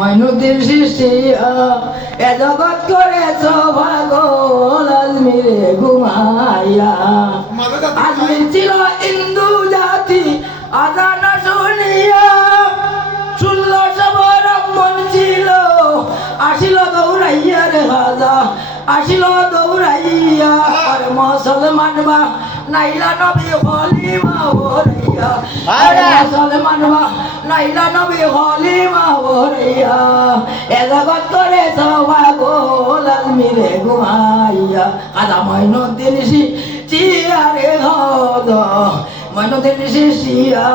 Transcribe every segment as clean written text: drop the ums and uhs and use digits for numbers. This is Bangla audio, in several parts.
ময়নুদ্দিন সৃষ্টি এ জগৎ করেছ পাগল আজমিরে ঘুমাইয়া। আজমির ছিল হিন্দু জাতি আজান শুনিয়া, 1600 ব্রাহ্মণ ছিল আসিল দৌড়াইয়া রে রাজা, আসিল দৌড়াইয়া। আর মুসলমান বা নাইলা নবী খলিমা ভরিয়া, মুসলমান বা নাইলা নবী খলিমা ভরিয়া। এ জগৎ করে পাগল আজমিরে ঘুমাইয়া। আদা ময়নুদ্দিন চিয়ারে হদ ময়নুদ্দিন শিষ্যা,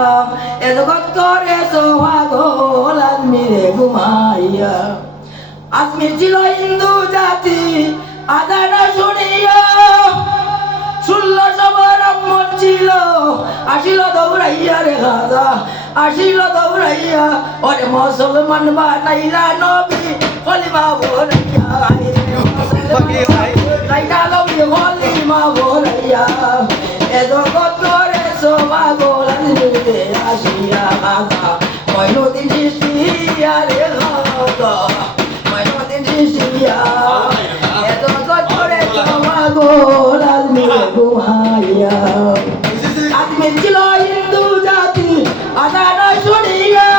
এ জগৎ করে পাগল আজমিরে ঘুমাইয়া। আজমির ছিল হিন্দু জাতি আজান শুনিয়া, 1600 ব্রাহ্মণ ছিল আসিল দৌড়াইয়া রে রাজা, আসিল দৌড়াইয়া। ওরে মুসলমান বানাইলা নবী খলিমা ভরিয়া, নাইলা নবী খলিমা ভরিয়া। এ জগৎ করে পাগল আজমিরে আসিয়া রাজা, ময়নুদ্দিন সৃষ্টিয়া রে রাজা, ময়নুদ্দিন সৃষ্টিয়া। এ জগৎ করে পাগল আজমিরে ঘুমাইয়া। আজমির ছিল হিন্দু জাতি আজান শুনিয়া,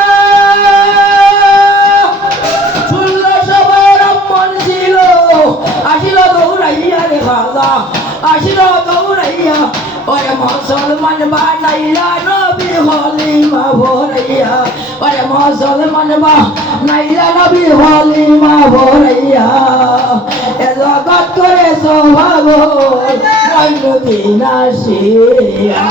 1600 ব্রাহ্মণ ছিল আসিল দৌড়াইয়া রে রাজা, আসিল দৌড়াইয়া। ওরে মুসলমান বানাইলা নবী খলিমা ভরিয়া, ওরে মুসলমান বানাইলা নবী খলিমা ভরিয়া। এ জগৎ করে পাগল ময়নুদ্দিন আসিয়া।